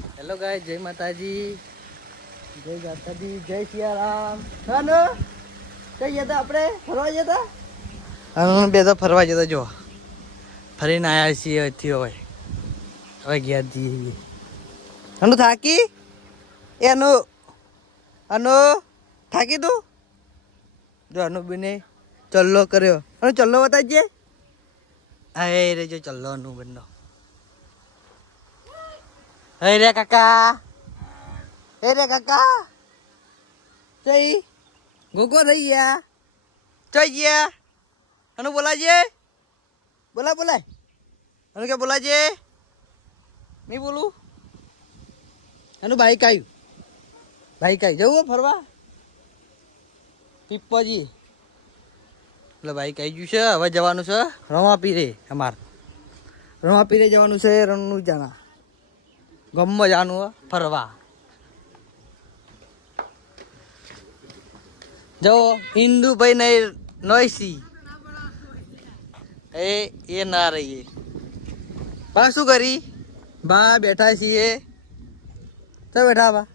Hello ગાય જય માતાજી જય માતાજી જય સિયારામ હાનો કઈ જતા આપણે? ફરવા જતા હતા? બે તો ફરવા જતા જો. ફરીને આવ્યા છીએ અહીંથી હવે. હવે ગયા જઈએ અનુ થાકી? એ અનુ અનુ, થાકી તું? જો અનુબીને ચલ્લો કર્યો. અને ચલ્લો બતાવજે. હા એ રે જો ચલ્લો અનુબીનનો. હે રે કાકા હે રે કાકા જઈ ગોગો થઈ ગયા ચોઈ ગયા અનુ બોલાજે બોલા બોલાય અનુ કે બોલાજે નહીં બોલું એનું બાઈક આવ્યું બાઈક આવી જવું ફરવા પીપ્પાજી એટલે બાઈક આવી ગયું છે હવે જવાનું છે રમાપીરે અમાર રમાપીરે જવાનું છે રણનું જાના ગમમાં જવાનું ફરવા. જો ઇન્દુભાઈ ને નોઈસી. એ એ ના રહીએ. બા, શું કરી? બા બેઠા છીએ. તો બેઠા બા?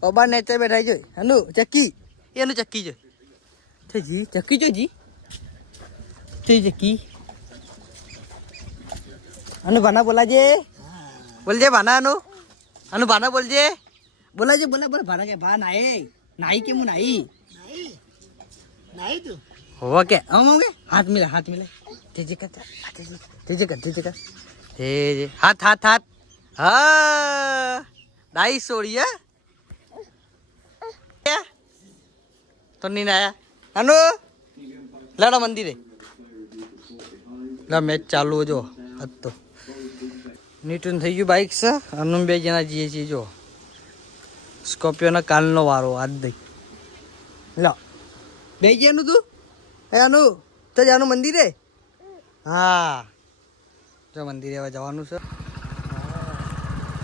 બાબા ને બેઠા જોઈ હનુ, ચક્કી. એનું ચક્કી જોઈ છે જી, ચક્કી જો જી. છે ચક્કી. અને ભાના બોલાજે. બોલજે ભાના અનુ અનુ ભાના બોલજે. બોલાજે, બોલા બોલા, ભાના કે ભા નાય નાઈ કે હું નાઈ નાઈ તું હોવા કે, આમ કે? હાથ મિલા હાથ મિલા તેજે કર તેજે કર તેજે કર તેજે હાથ હાથ હાથ. હા. ડાઈ સોડી, હે. તો નહીં નાયા હાનો? લડો મંદિરે. લા, મેચ ચાલુ જો. આજ ન્યૂટન થઈ ગયું બાઈક છે અનુમ બે જણા જઈએ છીએ જો સ્કોર્પિયોના કાલનો વારો, આજ દઈ. લો. બે ગયાનું તું? એ અનુ, તો જાનું મંદિરે? હા. જો મંદિરે હવે જવાનું છે.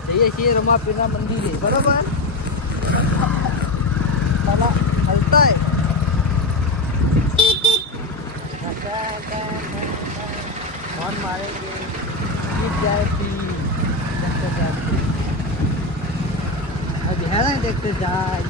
જઈએ છીએ રમાપીરના મંદિરે, બરોબર? હલતાય. ફોન મારે ગીત ત્યારે হেলায় দেখতে যাই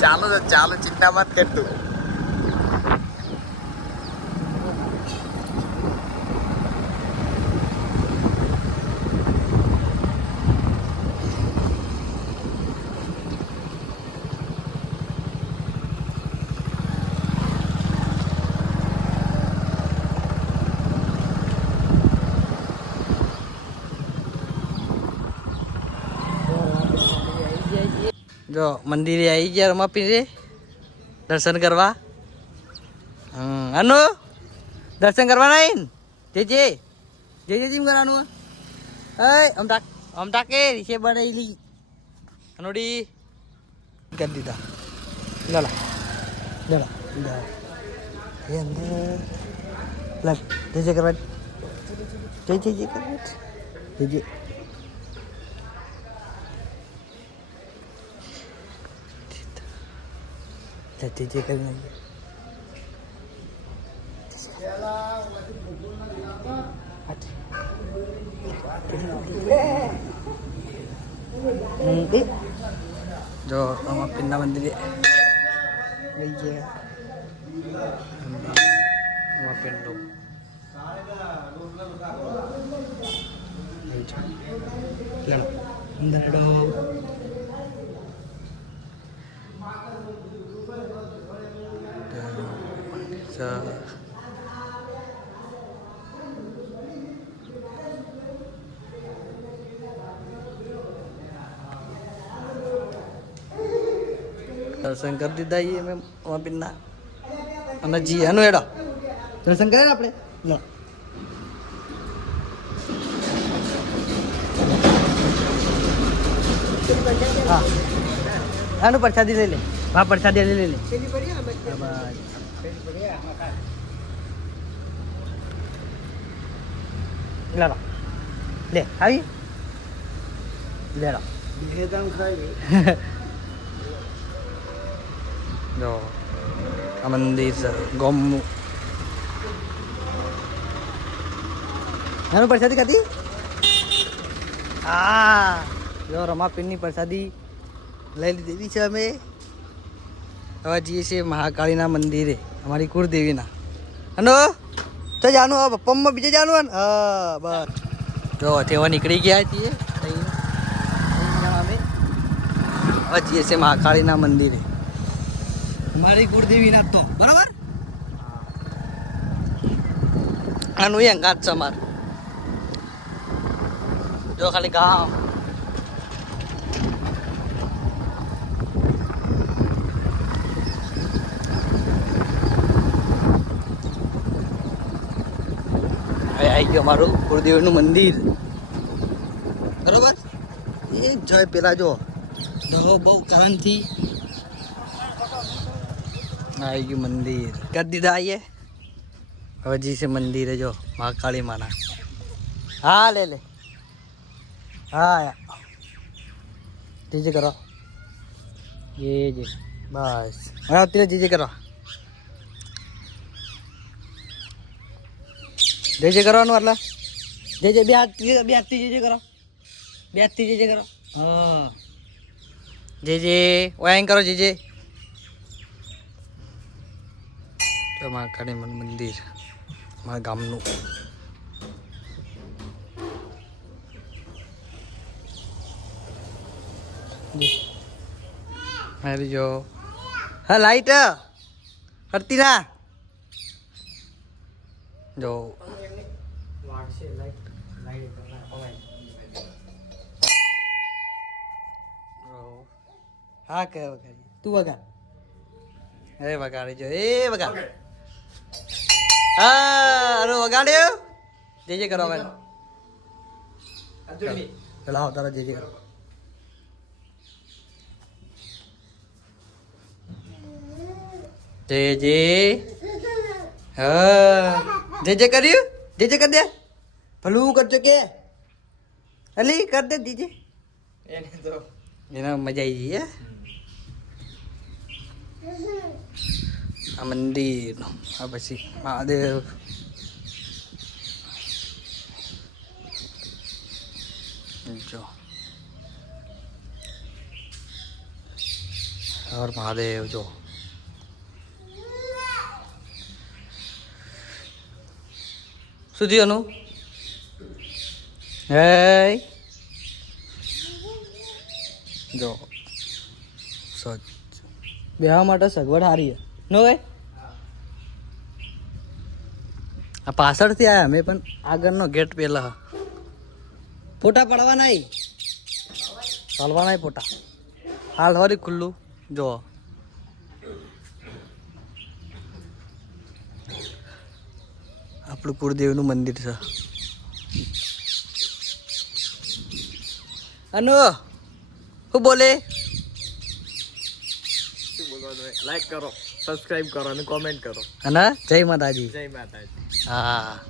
ચાલુ ચાલુ ચિંતા મત કરતું. જો મંદિરે આવી ગયા રમાપી રે દર્શન કરવા હમ અનુ દર્શન કરવા નહીં જે જે જે જે જીમ કરવાનું હે આમ તાક આમ તાકે રીસે બનાવેલી અનોડી કરી દીધા લલા લલા લલા એ અંદર લગ જે જે કરવા જે જે જે કરવા જે જે જતી જે કરી નાખીએ હમ, એ. જો અમારા પિંડા મંદિરે લઈ ગયા sa દર્શન દીધા છીએ મેં અને જી એનું એડો દર્શન કરે આપણે? હા. આનું પ્રસાદી લઈ લે. હા, પ્રસાદી લઈ લે. લે આ આ. લે લો. આવી લે લો. જો આ મંદિર ગોમનું પ્રસાદી ખાધી હા જો રમાપીરની પ્રસાદી લઈ લીધી છે અમે હવે જઈએ છીએ મહાકાળીના મંદિરે અમારી કુળદેવીના. હનો તો જાનું, હવે પપ્પામાં બીજે જાનું હે, બસ. જો તેવા નીકળી ગયા છીએ. અમે. છીએ મહાકાળીના મંદિરે. અમારી કુળદેવીના તો. બરાબર? આનું એ અંગાત છે અમાર. જો, ખાલી ગામ. આવી ગયું અમારું કુળદેવીનું મંદિર બરોબર એ જય પેલા જો દહો બહુ કારણથી આવી ગયું મંદિર કરી દીધા આઈએ હવે જી છે મંદિરે જો મહાકાળી માના હા લે લે હા જીજે કરો જે જે બસ હવે જીજે કરો જે જે કરવાનું એટલે જે જય બે હાથ બે હાથથી જય જય કરો. બે હાથથી જે જય કરો. હા. જે જે વાયંગ કરો જે જે તો મહાકાળી મંદિર મારા ગામનું. મારી જો હા લાઈટ. હરતી ના. જો વાગશે લાઈટ લાઈટ અવાજ હા કે વગાડી તું વગાડ અરે વગાડી જો એ વગાડ હા અરે વગાડ્યો જે જે કરો હવે. ચલો આવો તારા જે જે કરો. જે જે હા. જે જે કર્યું? જે જે કરી દે. ભલું કરજો કે. અલી કર દે દીજે એને તો એના મજા આવી ગઈ હે? આ મંદિર આ પછી મહાદેવ. જો. હર મહાદેવ જો. સુધી અનુ? હે? જો. બેહવા માટે સગવડ સારી નો ભાઈ? આ પાછળથી આવ્યા અમે પણ આગળનો ગેટ પેલા. ફોટા પડવા નહીં ચાલવા નહીં ફોટા. હાલ હરી ખુલ્લું. જો. આપણું કુળદેવનું મંદિર છે. અનુ શું બોલે? લાઈક કરો સબસ્ક્રાઇબ કરો અને કોમેન્ટ કરો. અને જય માતાજી. જય માતાજી. હા.